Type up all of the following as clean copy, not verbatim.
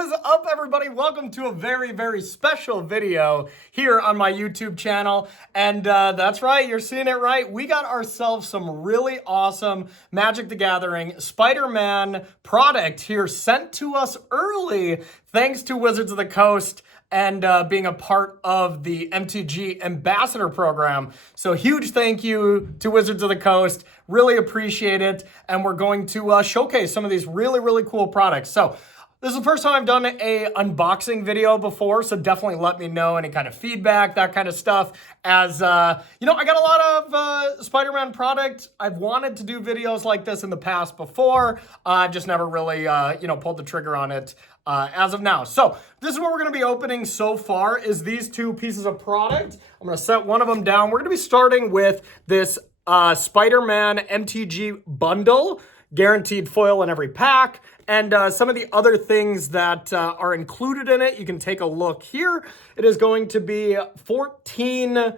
What is up, everybody? Welcome to a very, very special video here on my YouTube channel. And that's right, you're seeing it right. We got ourselves some really awesome Magic the Gathering Spider-Man product here sent to us early, thanks to Wizards of the Coast and being a part of the MTG Ambassador Program. So huge thank you to Wizards of the Coast. Really appreciate it. And we're going to showcase some of these really, really cool products. So this is the first time I've done a unboxing video before, so definitely let me know any kind of feedback, that kind of stuff. As, you know, I got a lot of Spider-Man product. I've wanted to do videos like this in the past before. I've just never really, you know, pulled the trigger on it as of now. So this is what we're going to be opening so far is these two pieces of product. I'm going to set one of them down. We're going to be starting with this Spider-Man MTG bundle, guaranteed foil in every pack, and some of the other things that are included in it. You can take a look here. It is going to be 14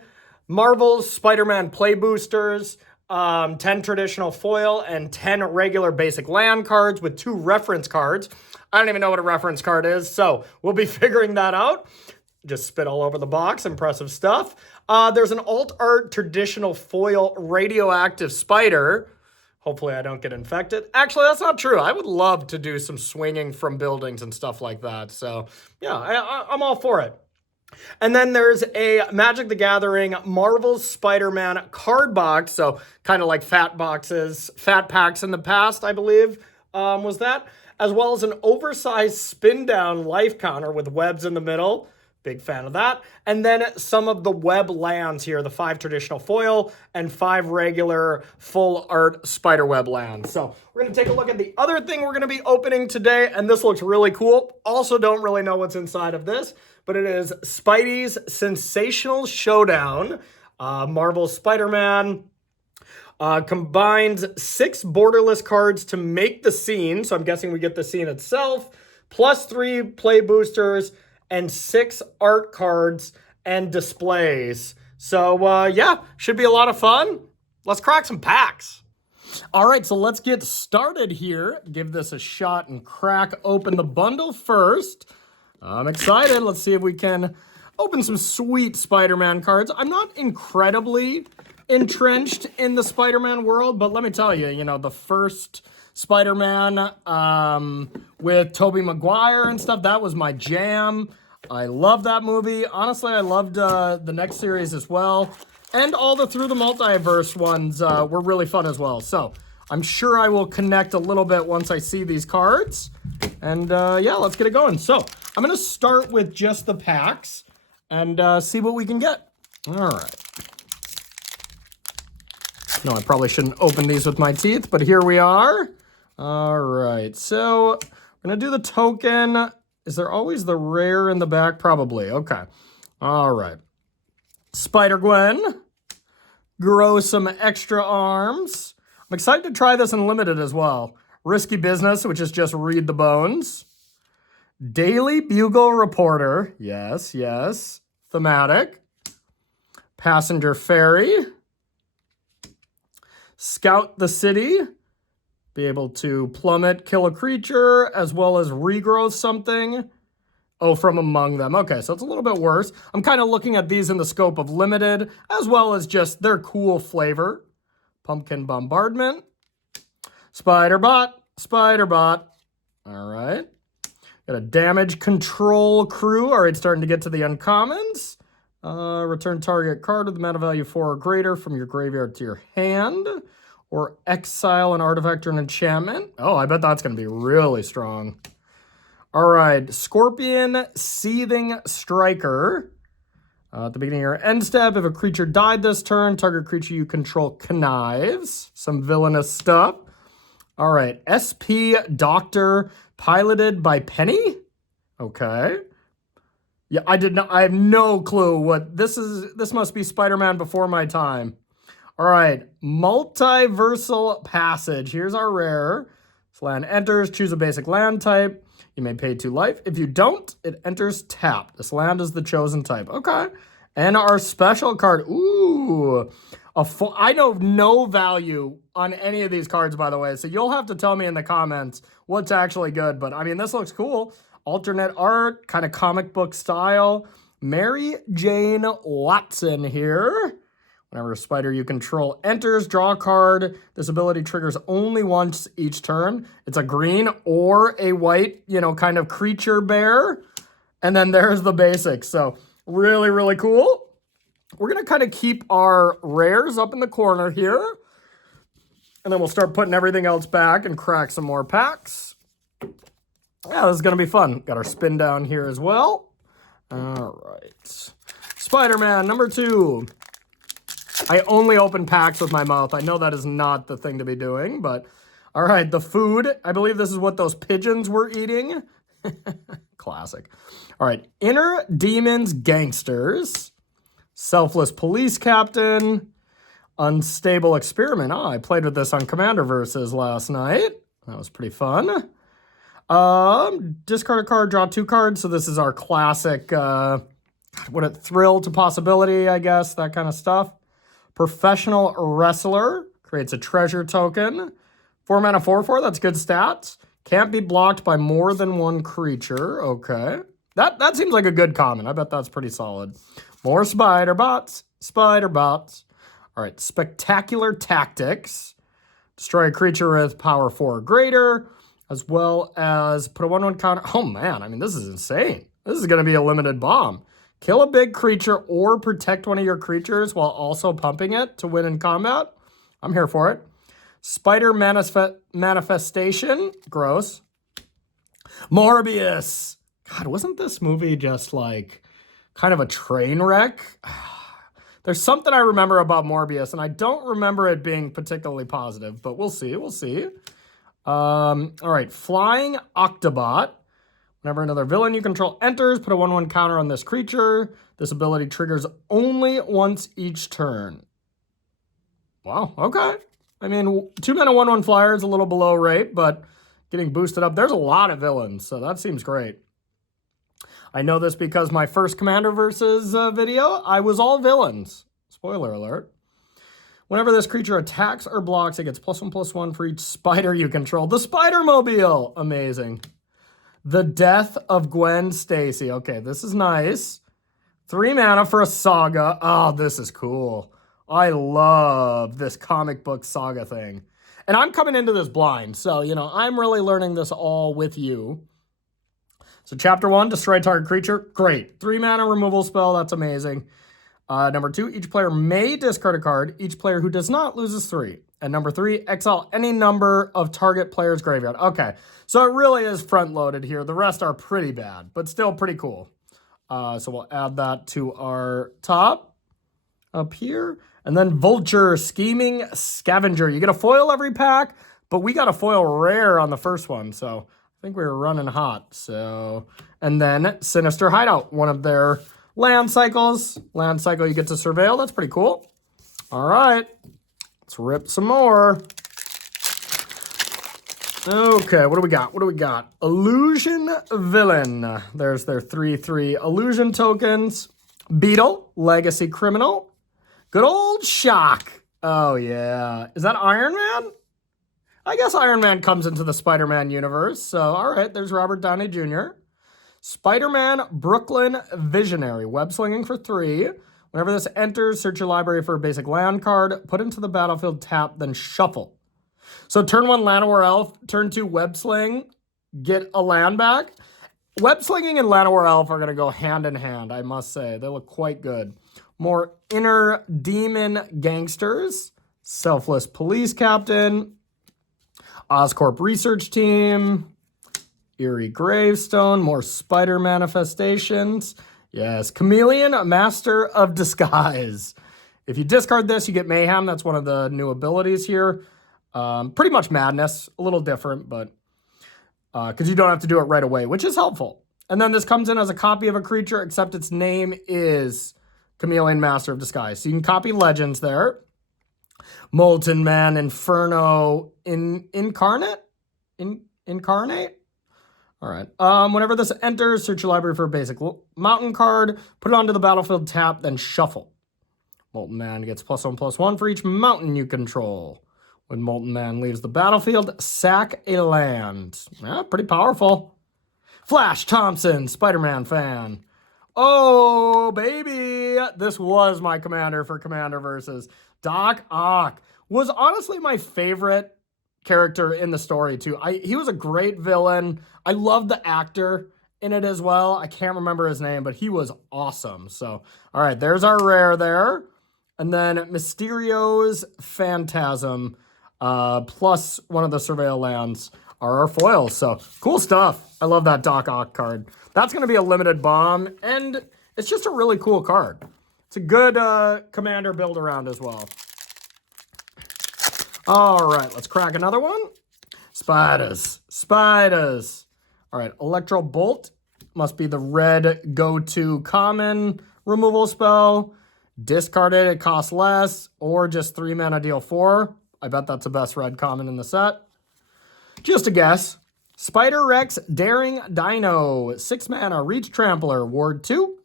Marvel's Spider-Man play boosters, 10 traditional foil, and 10 regular basic land cards with 2 reference cards. I don't even know what a reference card is, so we'll be figuring that out. Just spit all over the box. Impressive stuff. There's an alt art traditional foil radioactive spider. Hopefully I don't get infected. Actually, that's not true. I would love to do some swinging from buildings and stuff like that. So yeah, I'm all for it. And then there's a Magic the Gathering Marvel's Spider-Man card box. So kind of like fat boxes, fat packs in the past, I believe, was that. As well as an oversized spin down life counter with webs in the middle. Big fan of that. And then some of the web lands here, the 5 traditional foil and 5 regular full art spider web lands. So we're going to take a look at the other thing we're going to be opening today. And this looks really cool. Also don't really know what's inside of this, but it is Spidey's Sensational Showdown. Marvel Spider-Man combines 6 borderless cards to make the scene. So I'm guessing we get the scene itself, plus 3 play boosters, and 6 art cards and displays. So yeah, should be a lot of fun. Let's crack some packs. All right, so let's get started here. Give this a shot and crack open the bundle first. I'm excited. Let's see if we can open some sweet Spider-Man cards. I'm not incredibly entrenched in the Spider-Man world, but let me tell you, you know, the first Spider-Man with Tobey Maguire and stuff, that was my jam. I love that movie. Honestly, I loved the next series as well. And all the Through the Multiverse ones were really fun as well. So I'm sure I will connect a little bit once I see these cards. And yeah, let's get it going. So I'm going to start with just the packs and see what we can get. All right. No, I probably shouldn't open these with my teeth, but here we are. All right, so I'm going to do the token. Is there always the rare in the back? Probably. Okay. All right. Spider-Gwen. Grow some extra arms. I'm excited to try this in limited as well. Risky Business, which is just read the bones. Daily Bugle Reporter. Yes, yes. Thematic. Passenger Ferry. Scout the City. Be able to plummet, kill a creature, as well as regrow something. Oh, from among them. Okay, so it's a little bit worse. I'm kind of looking at these in the scope of limited, as well as just their cool flavor. Pumpkin Bombardment. Spider-Bot. Spider-Bot. All right. Got a Damage Control Crew. All right, starting to get to the uncommons. Return target card with mana value 4 or greater from your graveyard to your hand. Or exile an artifact or an enchantment. Oh, I bet that's going to be really strong. All right, Scorpion Seething Striker. At the beginning of your end step, if a creature died this turn, target creature you control connives. Some villainous stuff. All right, SP Doctor piloted by Penny. Okay. Yeah, I have no clue what this is. This must be Spider-Man before my time. All right, Multiversal Passage. Here's our rare. This land enters, choose a basic land type. You may pay 2 life. If you don't, it enters tapped. This land is the chosen type. Okay. And our special card. Ooh. I know no value on any of these cards, by the way. So you'll have to tell me in the comments what's actually good. But, I mean, this looks cool. Alternate art, kind of comic book style. Mary Jane Watson here. Whenever a spider you control enters, draw a card. This ability triggers only once each turn. It's a green or a white, kind of creature bear. And then there's the basics. So really, really cool. We're going to kind of keep our rares up in the corner here. And then we'll start putting everything else back and crack some more packs. Yeah, this is going to be fun. Got our spin down here as well. All right. Spider-Man number 2. I only open packs with my mouth. I know that is not the thing to be doing, but all right, the food. I believe this is what those pigeons were eating. Classic. All right, Inner Demons Gangsters, Selfless Police Captain, Unstable Experiment. Oh, I played with this on Commander Versus last night. That was pretty fun. Discard a card, draw 2 cards. So this is our classic, thrill to possibility, I guess, that kind of stuff. Professional Wrestler creates a treasure token. 4 mana 4/4, that's good stats. Can't be blocked by more than one creature. Okay. That seems like a good common. I bet that's pretty solid. More spider bots. Spider bots. All right. Spectacular Tactics. Destroy a creature with power 4 or greater, as well as put a 1/1 counter. Oh man, I mean, this is insane. This is going to be a limited bomb. Kill a big creature or protect one of your creatures while also pumping it to win in combat. I'm here for it. Spider Manifestation. Gross. Morbius. God, wasn't this movie just like kind of a train wreck? There's something I remember about Morbius, and I don't remember it being particularly positive, but we'll see. We'll see. All right. Flying Octobot. Whenever another villain you control enters, put a 1/1 counter on this creature. This ability triggers only once each turn. Wow, okay. I mean, 2 mana 1/1 flyer is a little below rate, but getting boosted up. There's a lot of villains, so that seems great. I know this because my first Commander Versus video, I was all villains. Spoiler alert. Whenever this creature attacks or blocks, it gets +1/+1 for each spider you control. The Spider-Mobile! Amazing. The Death of Gwen Stacy. Okay, this is nice. 3 mana for a saga. Oh, this is cool. I love this comic book saga thing. And I'm coming into this blind, so, I'm really learning this all with you. So chapter 1, destroy target creature. Great. 3 mana removal spell. That's amazing. Number 2, each player may discard a card. Each player who does not loses 3. And number 3, exile any number of target player's graveyard. Okay, so it really is front-loaded here. The rest are pretty bad, but still pretty cool. So we'll add that to our top up here. And then Vulture, Scheming Scavenger. You get a foil every pack, but we got a foil rare on the first one, so I think we were running hot. So, and then Sinister Hideout, one of their land cycles. Land cycle you get to surveil. That's pretty cool. All right. Let's rip some more. Okay, what do we got? What do we got? Illusion Villain. There's their 3/3 illusion tokens. Beetle, Legacy Criminal. Good old Shock. Oh, yeah. Is that Iron Man? I guess Iron Man comes into the Spider-Man universe. So, all right, there's Robert Downey Jr. Spider-Man Brooklyn Visionary. Web slinging for 3. Whenever this enters, search your library for a basic land card, put into the battlefield, tap, then shuffle. So turn 1 Llanowar Elf, turn 2 Web Sling, get a land back. Web Slinging and Llanowar Elf are going to go hand in hand, I must say. They look quite good. More Inner Demon Gangsters, Selfless Police Captain, Oscorp Research Team, Eerie Gravestone, more Spider Manifestations. Yes, Chameleon, Master of Disguise. If you discard this, you get Mayhem. That's one of the new abilities here. Pretty much Madness, a little different, but because you don't have to do it right away, which is helpful. And then this comes in as a copy of a creature, except its name is Chameleon, Master of Disguise. So you can copy Legends there. Molten Man, Inferno, Incarnate? Incarnate? All right. Whenever this enters, search your library for a basic mountain card, put it onto the battlefield, tap, then shuffle. Molten Man gets +1/+1 for each mountain you control. When Molten Man leaves the battlefield, sack a land. Yeah, pretty powerful. Flash Thompson, Spider-Man fan. Oh, baby. This was my commander for Commander versus Doc Ock. Was honestly my favorite character in the story, too. He was a great villain. I love the actor in it as well. I can't remember his name, but he was awesome. So, all right, there's our rare there. And then Mysterio's Phantasm, plus one of the Surveil lands are our foils. So, cool stuff. I love that Doc Ock card. That's going to be a limited bomb, and it's just a really cool card. It's a good commander build around as well. All right, let's crack another one. Spiders. All right, Electro Bolt must be the red go-to common removal spell. Discard it costs less, or just 3 mana deal 4. I bet that's the best red common in the set. Just a guess. Spider Rex Daring Dino. 6 mana, Reach Trampler, Ward 2.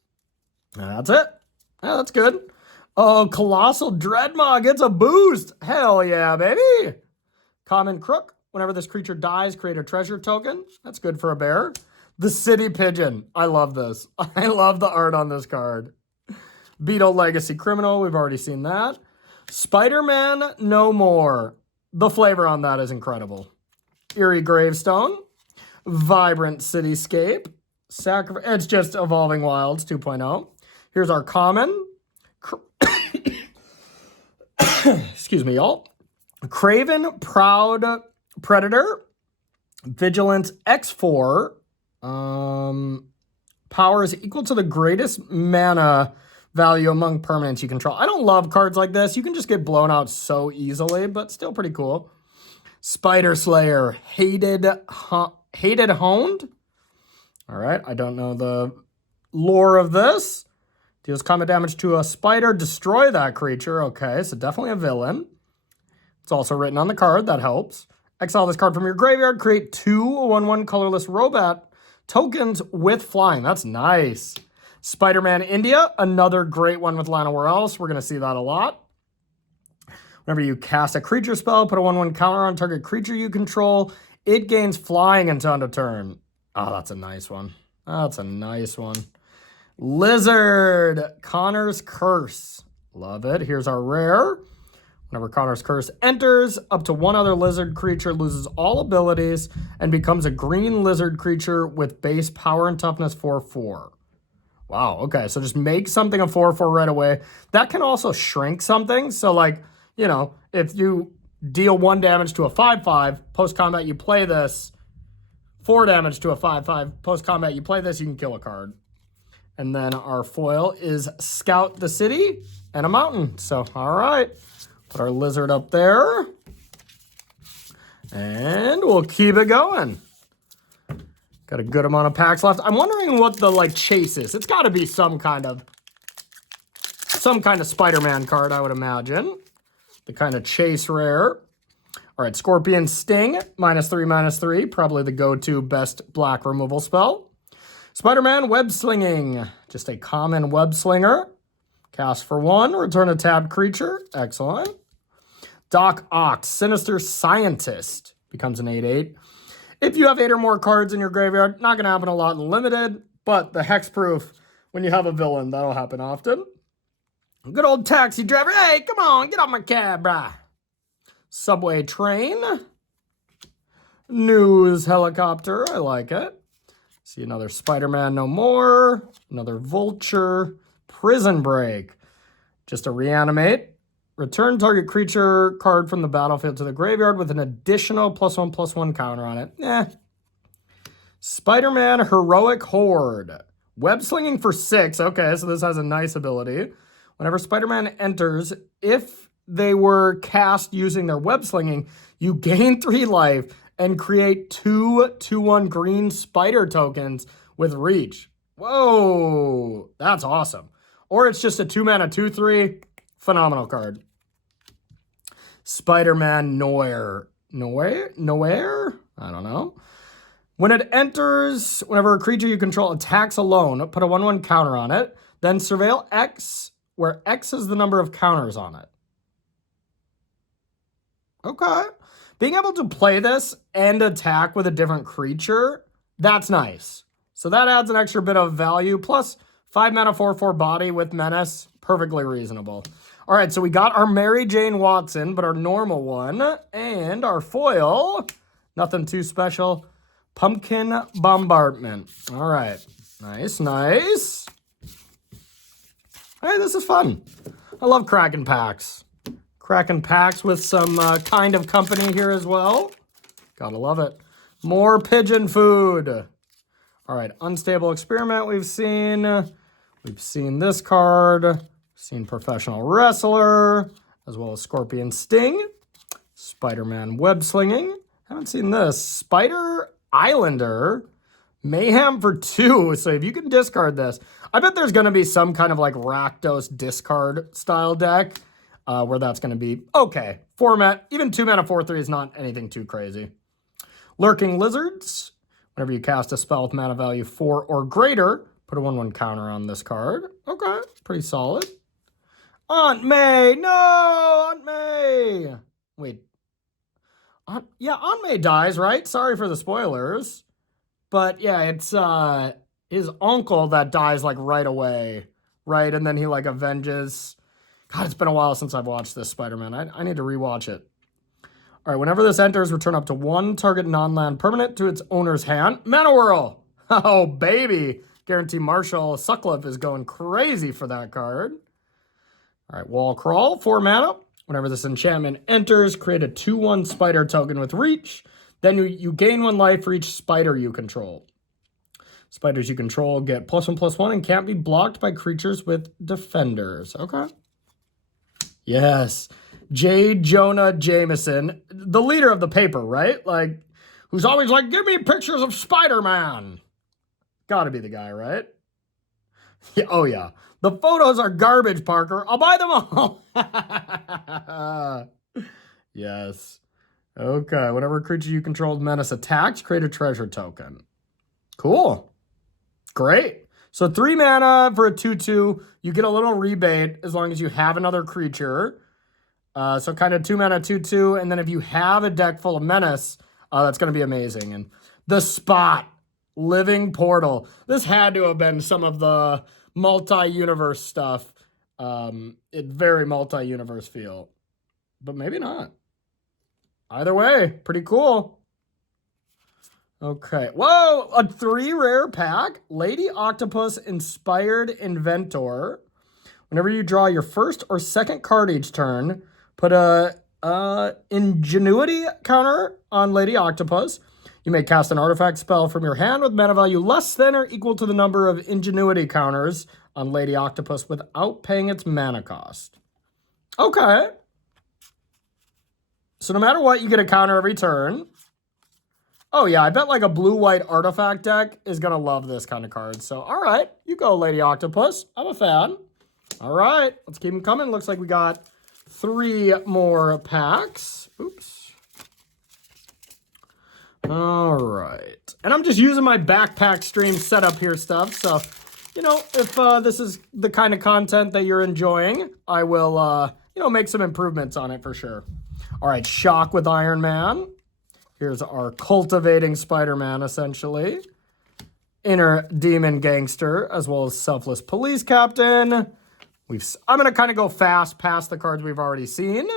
That's it. Yeah, that's good. Oh, Colossal Dreadmog gets a boost. Hell yeah, baby. Common Crook. Whenever this creature dies, create a treasure token. That's good for a bear. The City Pigeon. I love this. I love the art on this card. Beetle Legacy Criminal. We've already seen that. Spider-Man No More. The flavor on that is incredible. Eerie Gravestone. Vibrant Cityscape. It's just Evolving Wilds 2.0. Here's our common. Excuse me, y'all. Craven Proud Predator. Vigilance X4. Power is equal to the greatest mana value among permanents you control. I don't love cards like this. You can just get blown out so easily, but still pretty cool. Spider Slayer. Hated Honed. All right, I don't know the lore of this. Deals combat damage to a spider. Destroy that creature. Okay, so definitely a villain. It's also written on the card. That helps. Exile this card from your graveyard. Create 2 1/1 colorless robot tokens with flying. That's nice. Spider-Man India. Another great one with Llanowar Else. We're going to see that a lot. Whenever you cast a creature spell, put a 1/1 counter on target creature you control. It gains flying until end of turn. Oh, that's a nice one. That's a nice one. Lizard. Connor's Curse. Love it. Here's our rare. Whenever Connor's Curse enters, up to 1 other lizard creature loses all abilities and becomes a green lizard creature with base power and toughness 4/4. Wow, okay, so just make something a 4/4 right away. That can also shrink something. So, like, you know, if you deal 1 damage to a 5/5, post-combat you play this, 4 damage to a 5/5, post-combat you play this, you can kill a card. And then our foil is Scout the City and a mountain. So, all right. Put our lizard up there. And we'll keep it going. Got a good amount of packs left. I'm wondering what the, like, chase is. It's got to be some kind of Spider-Man card, I would imagine. The kind of chase rare. All right, Scorpion Sting, -3/-3. Probably the go-to best black removal spell. Spider-Man Web Slinging, just a common web slinger. Cast for 1, return a tapped creature. Excellent. Doc Ock, Sinister Scientist, becomes an 8/8. If you have 8 or more cards in your graveyard, not going to happen a lot in Limited, but the hexproof, when you have a villain, that'll happen often. Good old taxi driver. Hey, come on, get off my cab, brah. Subway Train. News Helicopter, I like it. See another Spider-Man No More, another Vulture, Prison Break. Just a reanimate. Return target creature card from the battlefield to the graveyard with an additional +1/+1 counter on it. Spider-Man Heroic Horde. Web Slinging for 6. Okay, so this has a nice ability. Whenever Spider-Man enters, if they were cast using their web slinging, you gain 3 life and create 2 2/1 green spider tokens with reach. Whoa, that's awesome. Or it's just a 2 mana 2/3. Phenomenal card. Spider-Man Noir. Noir? I don't know. When it enters, whenever a creature you control attacks alone, put a 1/1 counter on it. Then surveil X, where X is the number of counters on it. Okay. Being able to play this and attack with a different creature, that's nice. So that adds an extra bit of value. Plus 5 mana 4/4 body with menace. Perfectly reasonable. All right, so we got our Mary Jane Watson, but our normal one. And our foil, nothing too special. Pumpkin Bombardment. All right, nice, nice. Hey, this is fun. I love cracking packs. Cracking packs with some kind of company here as well. Gotta love it. More pigeon food. All right, Unstable Experiment we've seen. We've seen this card. We've seen Professional Wrestler, as well as Scorpion Sting. Spider-Man Web Slinging. Haven't seen this. Spider Islander. Mayhem for 2. So if you can discard this, I bet there's going to be some kind of like Rakdos discard style deck where that's going to be okay. Format, even 2 mana 4/3 is not anything too crazy. Lurking Lizards. Whenever you cast a spell with mana value 4 or greater, put a 1/1 counter on this card. Okay, pretty solid. Aunt May, no, Aunt May. Wait, Aunt May dies, right? Sorry for the spoilers. But yeah, it's his uncle that dies like right away, right? And then he like avenges. God, it's been a while since I've watched this Spider-Man. I need to rewatch it. All right, whenever this enters, return up to 1 target non-land permanent to its owner's hand. Mana Whirl. Oh, baby. Guarantee Marshall Sutcliffe is going crazy for that card. All right, Wall Crawl, 4 mana. Whenever this enchantment enters, create a 2/1 spider token with reach. Then you gain 1 life for each spider you control. Spiders you control get +1/+1 and can't be blocked by creatures with defenders. Okay. Yes. J. Jonah Jameson, the leader of the paper, right? Like, who's always like, give me pictures of Spider-Man. Gotta be the guy, right? Yeah, oh, yeah. The photos are garbage, Parker. I'll buy them all. Yes. Okay, whenever a creature you control menace attacks, create a treasure token. Cool. Great. So 3 mana for a 2/2. You get a little rebate as long as you have another creature. So kind of 2 mana, 2/2. And then if you have a deck full of menace, that's going to be amazing. And the Spot, Living Portal. This had to have been some of the multi-universe stuff. It very multi-universe feel. But maybe not. Either way, pretty cool. Okay. Whoa, a 3 rare pack. Lady Octopus Inspired Inventor. Whenever you draw your first or second card each turn, put a Ingenuity counter on Lady Octopus. You may cast an artifact spell from your hand with mana value less than or equal to the number of Ingenuity counters on Lady Octopus without paying its mana cost. Okay. So no matter what, you get a counter every turn. Oh yeah, I bet like a blue-white artifact deck is going to love this kind of card. So, all right, you go, Lady Octopus. I'm a fan. All right, let's keep them coming. Looks like we got 3 more packs. Oops. All right. And I'm just using my backpack stream setup here stuff. So, you know, if this is the kind of content that you're enjoying, I will, you know, make some improvements on it for sure. All right, Shock with Iron Man. Here's our Cultivating Spider-Man, essentially. Inner Demon Gangster, as well as Selfless Police Captain. I'm going to kind of go fast past the cards we've already seen.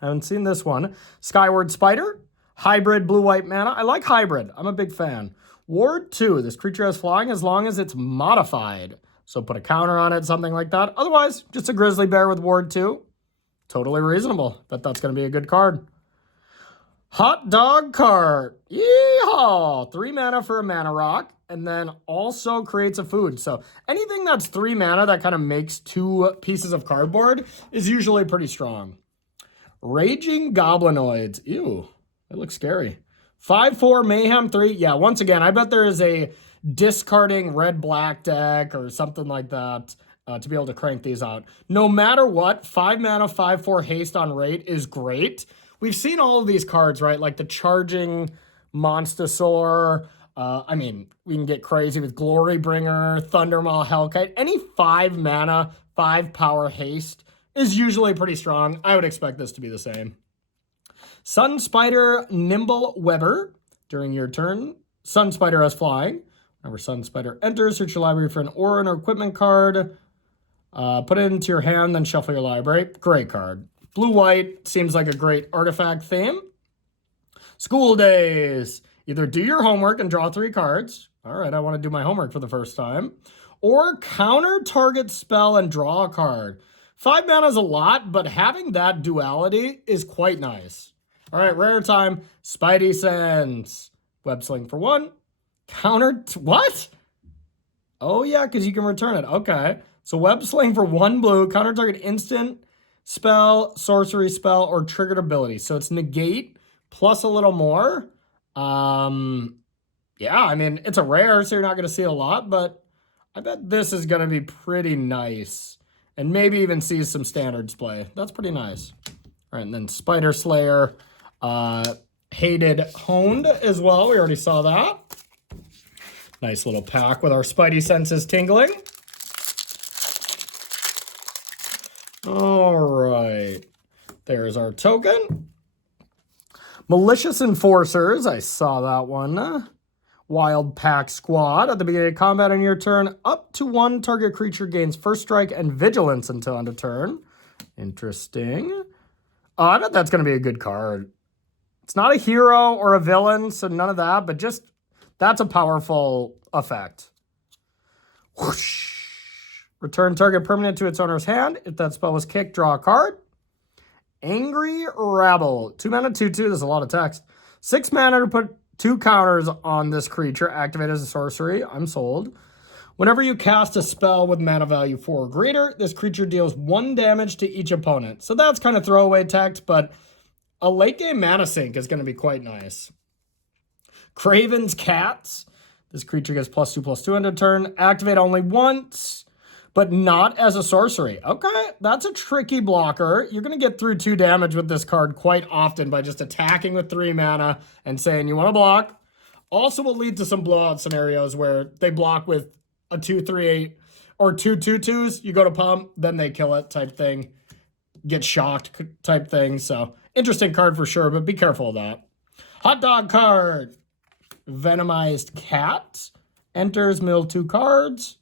Haven't seen this one. Skyward Spider. Hybrid blue-white mana. I like hybrid. I'm a big fan. Ward 2. This creature has flying as long as it's modified. So put a counter on it, something like that. Otherwise, just a Grizzly Bear with Ward 2. Totally reasonable. Bet that's going to be a good card. Hot Dog Cart. Yeehaw! 3 mana for a mana rock. And then also creates a food. So anything that's 3 mana that kind of makes 2 pieces of cardboard is usually pretty strong. Raging Goblinoids. Ew. It looks scary. 5/4 Mayhem 3. Yeah, once again, I bet there is a discarding red-black deck or something like that to be able to crank these out. No matter what, 5 mana, 5/4 haste on rate is great. We've seen all of these cards, right? Like the Charging Monstosaur. I mean, we can get crazy with Glorybringer, Thundermaw, Hellkite. Any 5 mana, 5 power haste is usually pretty strong. I would expect this to be the same. Sun Spider Nimble Webber. During your turn, Sun Spider has flying. Whenever Sun Spider enters, search your library for an aura or equipment card. Put it into your hand, then shuffle your library. Great card. Blue-white seems like a great artifact theme. School days. Either do your homework and draw 3 cards. All right, I want to do my homework for the first time. Or counter target spell and draw a card. 5 mana is a lot, but having that duality is quite nice. All right, rare time. Spidey Sense. Web Sling for 1. Counter, what? Oh yeah, because you can return it. Okay. So Web Sling for 1 blue. Counter target instant, spell, sorcery spell, or triggered ability. So it's negate plus a little more. Yeah, I mean, it's a rare, so you're not going to see a lot, but I bet this is going to be pretty nice. And maybe even see some standards play. That's pretty nice. All right, and then Spider Slayer. Hated Honed as well. We already saw that. Nice little pack with our Spidey senses tingling. All right. There's our token. Malicious Enforcers. I saw that one. Wild Pack Squad. At the beginning of combat on your turn, up to 1 target creature gains first strike and vigilance until end of turn. Interesting. I bet that's going to be a good card. It's not a hero or a villain, so none of that, but just that's a powerful effect. Whoosh. Return target permanent to its owner's hand. If that spell was kicked, draw a card. Angry Rabble. 2 mana, 2/2. There's a lot of text. 6 mana to put 2 counters on this creature. Activate as a sorcery. I'm sold. Whenever you cast a spell with mana value 4 or greater, this creature deals 1 damage to each opponent. So that's kind of throwaway text, but a late game mana sink is going to be quite nice. Craven's Cats. This creature gets +2/+2 end of turn. Activate only once, but not as a sorcery. Okay, that's a tricky blocker. You're going to get through 2 damage with this card quite often by just attacking with 3 mana and saying you want to block. Also will lead to some blowout scenarios where they block with a 2/3/8 or 2/2/2s. You go to pump, then they kill it type thing. Get shocked type thing. So interesting card for sure, but be careful of that. Hot dog card. Venomized Cat. Enters, mill 2 cards.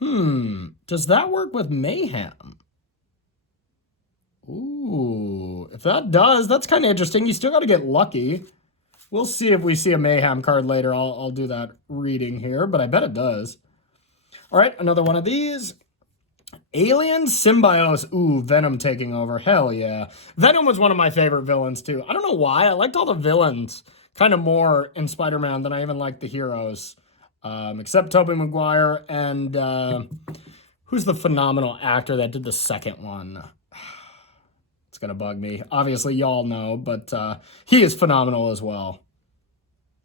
Does that work with Mayhem? Ooh, if that does, that's kind of interesting. You still got to get lucky. We'll see if we see a Mayhem card later. I'll do that reading here, but I bet it does. All right, another one of these. Alien Symbiote. Ooh, Venom taking over. Hell yeah. Venom was one of my favorite villains too. I don't know why. I liked all the villains kind of more in Spider-Man than I even liked the heroes. Except Tobey Maguire and who's the phenomenal actor that did the second one? It's going to bug me. Obviously, y'all know, but he is phenomenal as well.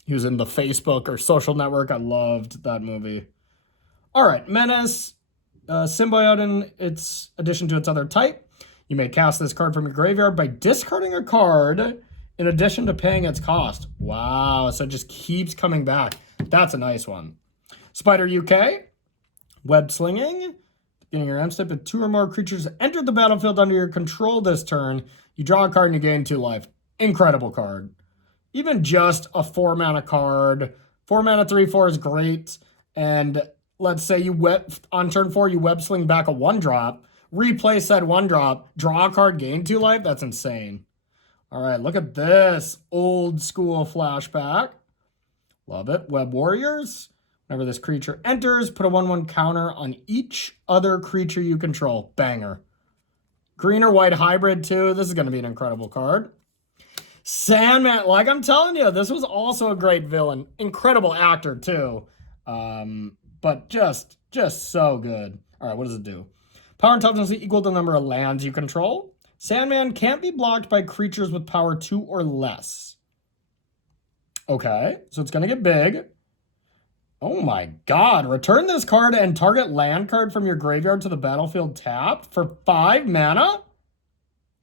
He was in the Facebook or Social Network. I loved that movie. All right, Menace. Symbiote in its addition to its other type. You may cast this card from your graveyard by discarding a card in addition to paying its cost. Wow, so it just keeps coming back. That's a nice one. Spider UK. Web Slinging. Beginning your end step, if 2 or more creatures enter the battlefield under your control this turn, you draw a card and you gain 2 life. Incredible card. Even just a 4 mana card. 4 mana 3/4 is great. And let's say you on turn 4, you web sling back a 1-drop, replay said 1-drop, draw a card, gain 2 life. That's insane. All right, look at this old school flashback. Love it. Web Warriors. Whenever this creature enters, put a 1/1 counter on each other creature you control. Banger. Green or white hybrid too. This is going to be an incredible card. Sandman. Like I'm telling you, this was also a great villain. Incredible actor too. But just so good. All right, what does it do? Power and toughness equal to the number of lands you control. Sandman can't be blocked by creatures with power 2 or less. Okay, so it's going to get big. Oh my god. Return this card and target land card from your graveyard to the battlefield tapped for 5 mana?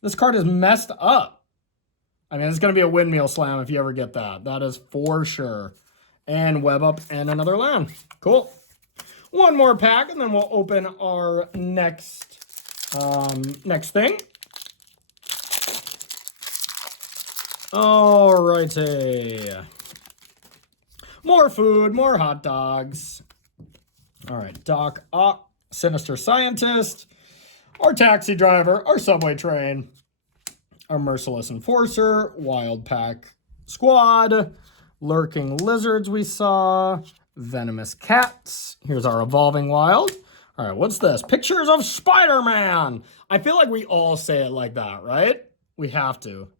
This card is messed up. I mean, it's going to be a windmill slam if you ever get that. That is for sure. And web up and another land. Cool. One more pack, and then we'll open our next thing. Alrighty. More food, more hot dogs. All right, Doc Ock, Sinister Scientist, our taxi driver, our subway train, our Merciless Enforcer, Wild Pack Squad, Lurking Lizards we saw, Venomous Cats. Here's our Evolving Wild. All right, what's this? Pictures of Spider-Man. I feel like we all say it like that, right? We have to.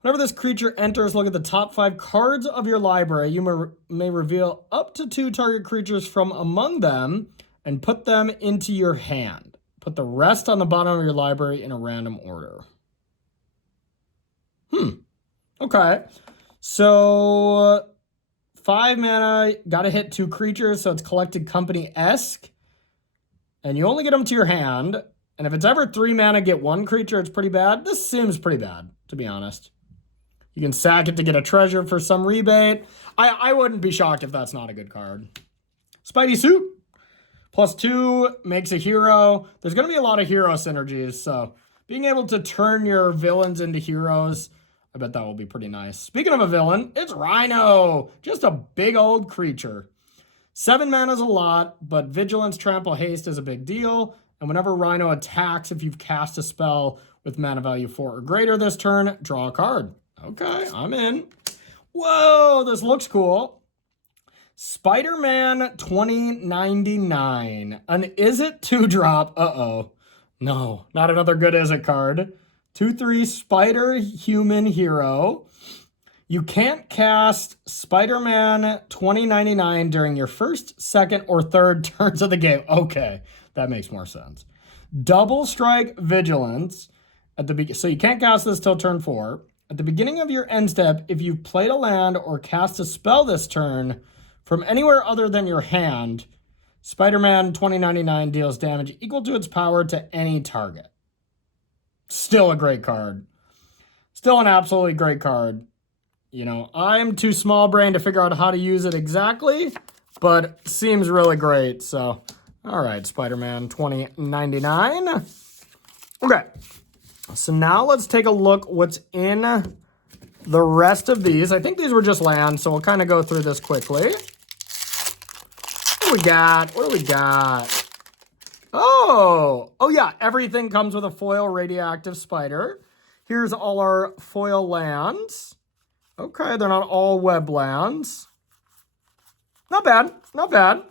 Whenever this creature enters, look at the top 5 cards of your library. You may reveal up to 2 target creatures from among them and put them into your hand. Put the rest on the bottom of your library in a random order. Okay. So 5 mana, gotta hit 2 creatures, so it's Collected Company-esque. And you only get them to your hand. And if it's ever 3 mana, get 1 creature, it's pretty bad. This seems pretty bad, to be honest. You can sack it to get a treasure for some rebate. I wouldn't be shocked if that's not a good card. Spidey Suit. +2 makes a hero. There's going to be a lot of hero synergies, so being able to turn your villains into heroes, I bet that will be pretty nice. Speaking of a villain, it's Rhino. Just a big old creature. 7 mana is a lot, but Vigilance, Trample, Haste is a big deal. And whenever Rhino attacks, if you've cast a spell with mana value 4 or greater this turn, draw a card. Okay, I'm in. Whoa, this looks cool. Spider-Man 2099. An Is It 2-drop. Uh-oh. No, not another good Is It card. 2/3 Spider-Human Hero. You can't cast Spider-Man 2099 during your first, second, or third turns of the game. Okay, that makes more sense. Double Strike Vigilance. So you can't cast this till turn 4. At the beginning of your end step, if you've played a land or cast a spell this turn from anywhere other than your hand, Spider-Man 2099 deals damage equal to its power to any target. Still a great card. Still an absolutely great card. You know, I'm too small brain to figure out how to use it exactly, but seems really great. So, all right, Spider-Man 2099. Okay. So now let's take a look what's in the rest of these. I think these were just lands, so we'll kind of go through this quickly. What do we got? What do we got? Oh yeah, everything comes with a foil radioactive spider. Here's all our foil lands. Okay, they're not all web lands. Not bad, not bad.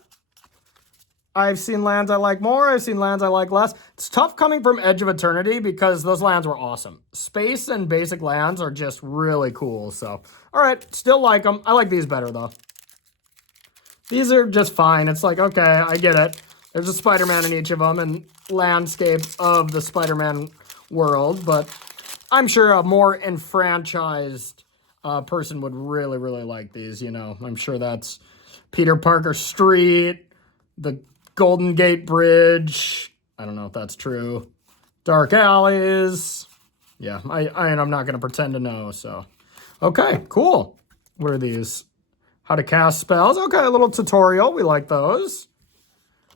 I've seen lands I like more. I've seen lands I like less. It's tough coming from Edge of Eternity because those lands were awesome. Space and basic lands are just really cool. So, all right, still like them. I like these better, though. These are just fine. It's like, okay, I get it. There's a Spider-Man in each of them and landscape of the Spider-Man world. But I'm sure a more enfranchised person would really, really like these. You know, I'm sure that's Peter Parker Street, the Golden Gate Bridge. I don't know if that's true. Dark Alleys. Yeah, I'm not going to pretend to know, so. Okay, cool. What are these? How to cast spells. Okay, a little tutorial. We like those.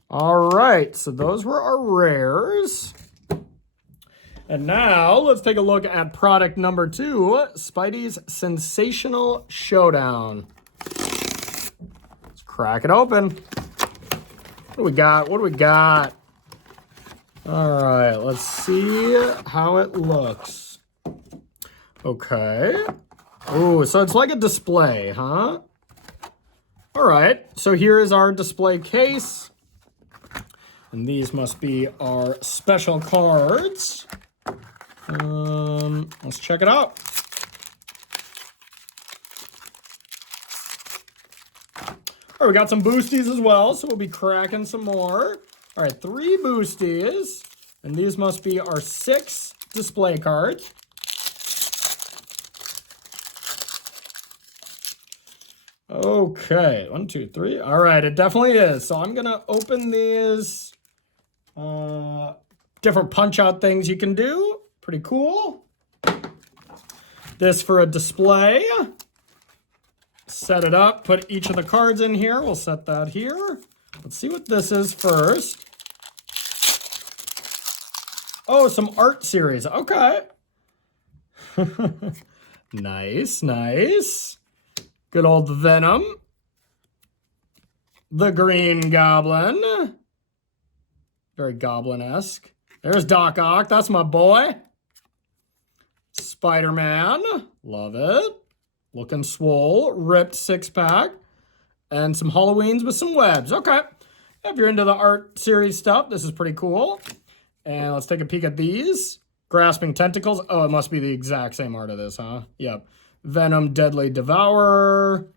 All right, so those were our rares. And now let's take a look at product number 2, Spidey's Sensational Showdown. Let's crack it open. What do we got? What do we got? All right, let's see how it looks. Okay. Oh, so it's like a display, huh? All right, so here is our display case. And these must be our special cards. Let's check it out. All right, we got some boosties as well, so we'll be cracking some more. All right, 3 boosties, and these must be our 6 display cards. Okay, 1, 2, 3. All right, it definitely is. So I'm gonna open these. Different punch-out things you can do. Pretty cool. This for a display. Set it up, put each of the cards in here. We'll set that here. Let's see what this is first. Oh, some art series. Okay. Nice, nice. Good old Venom. the Green Goblin. Very Goblin-esque. There's Doc Ock. That's my boy. Spider-Man. Love it. Looking swole. Ripped 6-pack. And some Halloweens with some webs. Okay. If you're into the art series stuff, this is pretty cool. And let's take a peek at these. Grasping Tentacles. Oh, it must be the exact same art of this, huh? Yep. Venom, Deadly Devourer.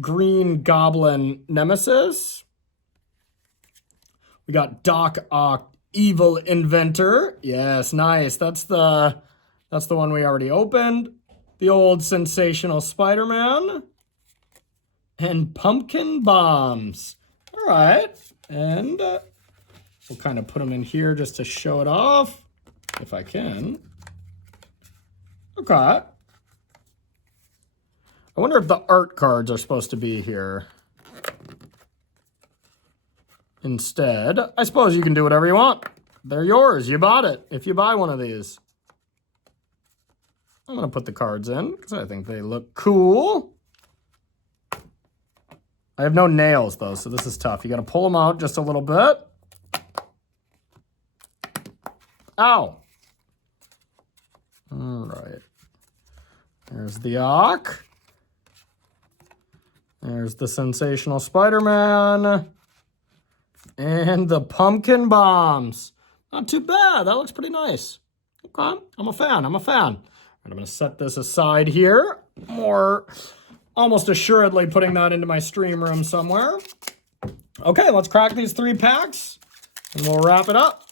Green Goblin Nemesis. We got Doc Ock, Evil Inventor. Yes, nice. That's the one we already opened. The old Sensational Spider-Man. And Pumpkin-Bombs. All right. And we'll kind of put them in here just to show it off, if I can. Okay. I wonder if the art cards are supposed to be here instead. I suppose you can do whatever you want. They're yours. You bought it if you buy one of these. I'm going to put the cards in because I think they look cool. I have no nails, though, so this is tough. You got to pull them out just a little bit. Ow. All right. There's the Ock. There's the Sensational Spider-Man. And the Pumpkin-Bombs. Not too bad. That looks pretty nice. Okay. I'm a fan. I'm a fan. And I'm going to set this aside here. Almost assuredly putting that into my stream room somewhere. Okay, let's crack these 3 packs. And we'll wrap it up.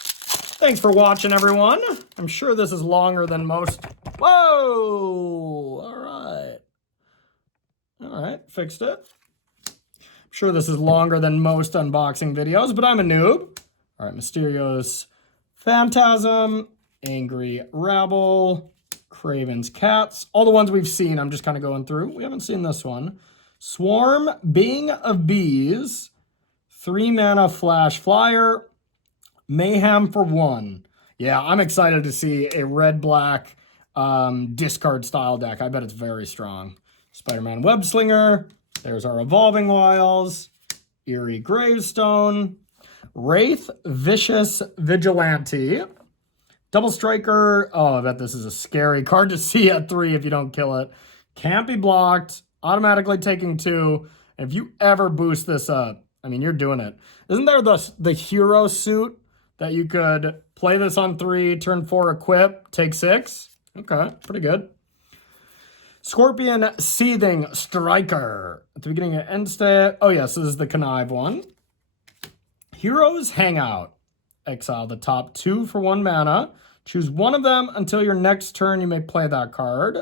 Thanks for watching, everyone. I'm sure this is longer than most. Whoa! All right. All right, fixed it. I'm sure this is longer than most unboxing videos, but I'm a noob. All right, Mysterio's Phantasm, Angry Rabble, Craven's Cats. All the ones we've seen, I'm just kind of going through. We haven't seen this one. Swarm, Being of Bees, 3-mana Flash Flyer, Mayhem for 1. Yeah, I'm excited to see a red-black discard style deck. I bet it's very strong. Spider-Man Webslinger. There's our Evolving Wilds. Eerie Gravestone. Wraith Vicious Vigilante. Double Striker. Oh, I bet this is a scary card to see at 3 if you don't kill it. Can't be blocked. Automatically taking 2. And if you ever boost this up, I mean, you're doing it. Isn't there the hero suit that you could play this on 3, turn 4 equip, take 6? Okay, pretty good. Scorpion Seething Striker. At the beginning of end state. Oh, yes, this is the Connive one. Heroes Hangout. Exile the top 2 for 1 mana. Choose one of them until your next turn. You may play that card.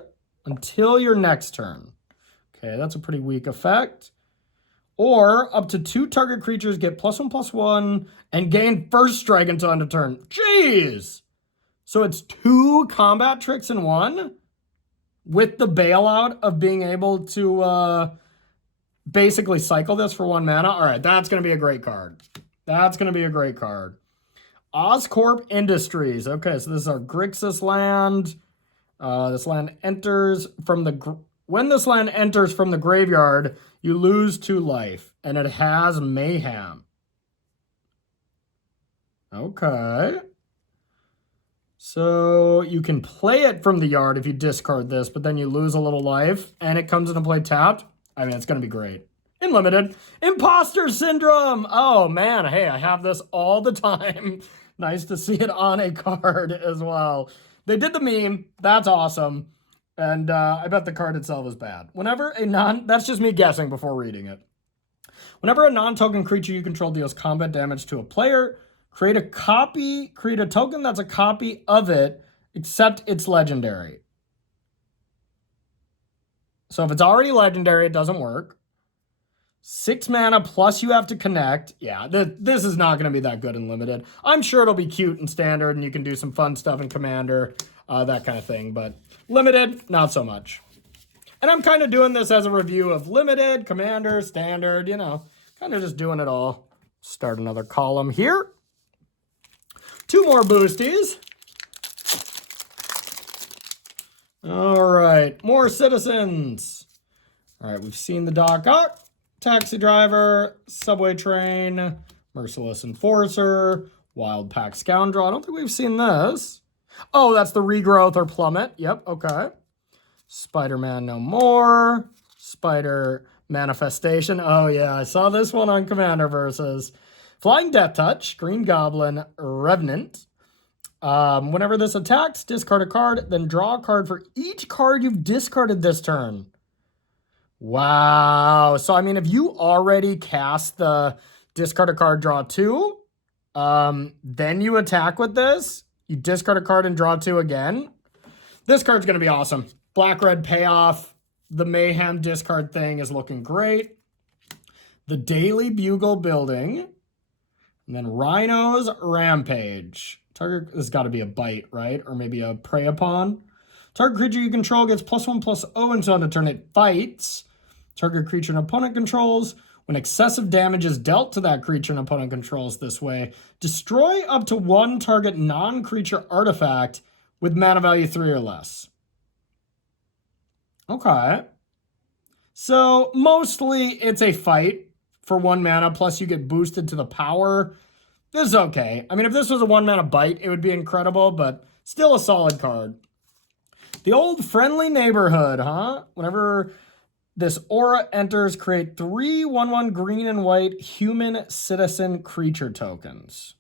Until your next turn. Okay, that's a pretty weak effect. Or up to 2 target creatures get +1/+1 and gain first strike until end of turn. Jeez! So it's 2 combat tricks in 1? With the bailout of being able to basically cycle this for 1 mana. All right, that's going to be a great card. That's going to be a great card. Oscorp Industries. Okay, so this is our Grixis land. This land enters from the... When this land enters from the graveyard, you lose 2 life. And it has Mayhem. Okay. So you can play it from the yard if you discard this, but then you lose a little life, and it comes into play tapped. I mean, it's going to be great. In limited. Imposter Syndrome! Oh, man. Hey, I have this all the time. Nice to see it on a card as well. They did the meme. That's awesome. And I bet the card itself is bad. Whenever a that's just me guessing before reading it. Whenever a non-token creature you control deals combat damage to a player, create a token that's a copy of it, except it's legendary. So if it's already legendary, it doesn't work. 6 mana plus you have to connect. Yeah, this is not going to be that good in limited. I'm sure it'll be cute in standard and you can do some fun stuff in commander, that kind of thing. But limited, not so much. And I'm kind of doing this as a review of limited, commander, standard, you know, kind of just doing it all. Start another column here. 2 more boosties. All right, more citizens. All right, we've seen the Doc Ock. Taxi Driver, Subway Train, Merciless Enforcer, Wild Pack Scoundrel. I don't think we've seen this. Oh, that's the Regrowth or Plummet. Yep, okay. Spider-Man No More. Spider Manifestation. Oh, yeah, I saw this one on Commander Versus. Flying Death Touch, Green Goblin, Revenant. Whenever this attacks, discard a card, then draw a card for each card you've discarded this turn. Wow. So, I mean, if you already cast the discard a card, draw 2, then you attack with this, you discard a card and draw 2 again. This card's going to be awesome. Black-red payoff. The Mayhem discard thing is looking great. The Daily Bugle Building. And then Rhino's Rampage. Target has got to be a bite, right? Or maybe a prey upon. Target creature you control gets +1/+0 until end of turn it fights. Target creature an opponent controls. When excessive damage is dealt to that creature an opponent controls this way, destroy up to 1 target non-creature artifact with mana value 3 or less. Okay. So mostly it's a fight for 1 mana, plus you get boosted to the power. This is okay. I mean, if this was a 1 mana bite, it would be incredible, but still a solid card. The old Friendly Neighborhood, huh? Whenever this aura enters, create 3 1/1 green and white human citizen creature tokens.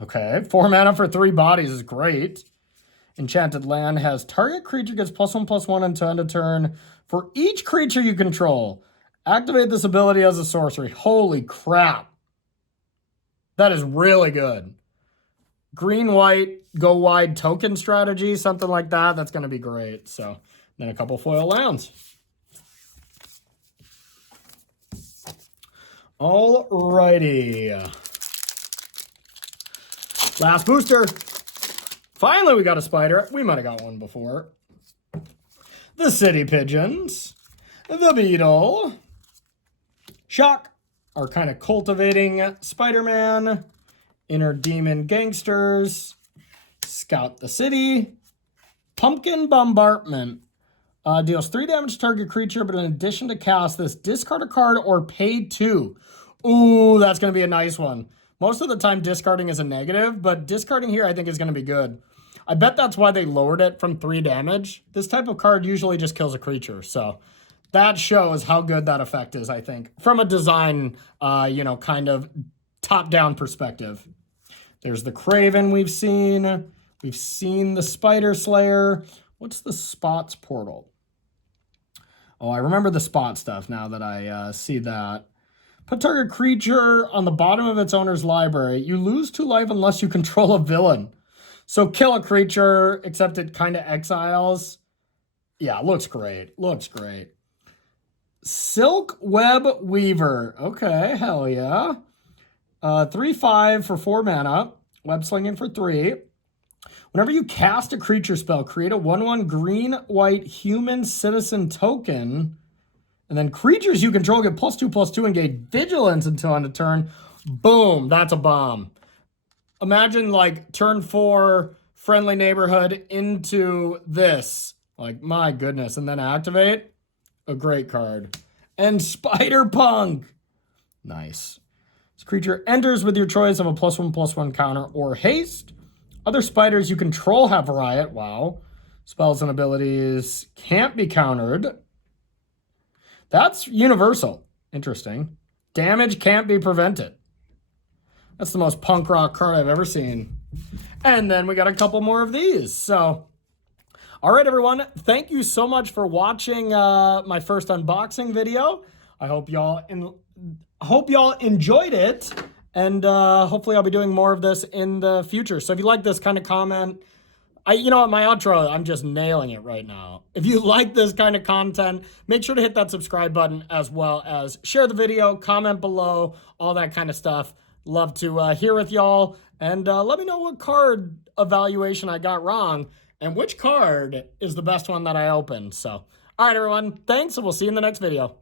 Okay, 4 mana for 3 bodies is great. Enchanted Land has target creature gets +1/+1 until end of turn for each creature you control. Activate this ability as a sorcery. Holy crap. That is really good. Green, white, go wide token strategy, something like that. That's going to be great. So then a couple foil lands. Alrighty. Last booster. Finally, we got a spider. We might have got one before. The City Pigeons. The Beetle. Shock. Are kind of cultivating Spider-Man. Inner Demon Gangsters. Scout the City. Pumpkin Bombardment. Deals 3 damage to target creature, but in addition to cast this, discard a card or pay 2. Ooh, that's going to be a nice one. Most of the time, discarding is a negative, but discarding here I think is going to be good. I bet that's why they lowered it from 3 damage. This type of card usually just kills a creature, so that shows how good that effect is, I think, from a design, kind of top-down perspective. There's the Craven we've seen. We've seen the Spider Slayer. What's the Spots Portal? Oh, I remember the spot stuff now that I see that. Put target creature on the bottom of its owner's library. You lose 2 life unless you control a villain. So kill a creature, except it kind of exiles. Yeah, looks great. Looks great. Silk Web Weaver. Okay, hell yeah. 3/5 for 4 mana. Web Slinging for 3. Whenever you cast a creature spell, create a 1/1 green-white human citizen token. And then creatures you control get +2/+2 and gain vigilance until end of turn. Boom, that's a bomb. Imagine like turn 4 Friendly Neighborhood into this. Like, my goodness. And then activate. A great card. And Spider Punk. Nice. This creature enters with your choice of a +1/+1 counter or haste. Other spiders you control have riot. Wow. Spells and abilities can't be countered. That's universal. Interesting. Damage can't be prevented. That's the most punk rock card I've ever seen. And then we got a couple more of these. So, all right, everyone. Thank you so much for watching my first unboxing video. I hope y'all enjoyed it. And hopefully I'll be doing more of this in the future. So if you like this, kind of comment. My outro, I'm just nailing it right now. If you like this kind of content, make sure to hit that subscribe button as well as share the video, comment below, all that kind of stuff. Love to hear with y'all. And let me know what card evaluation I got wrong and which card is the best one that I opened. So, all right, everyone. Thanks, and we'll see you in the next video.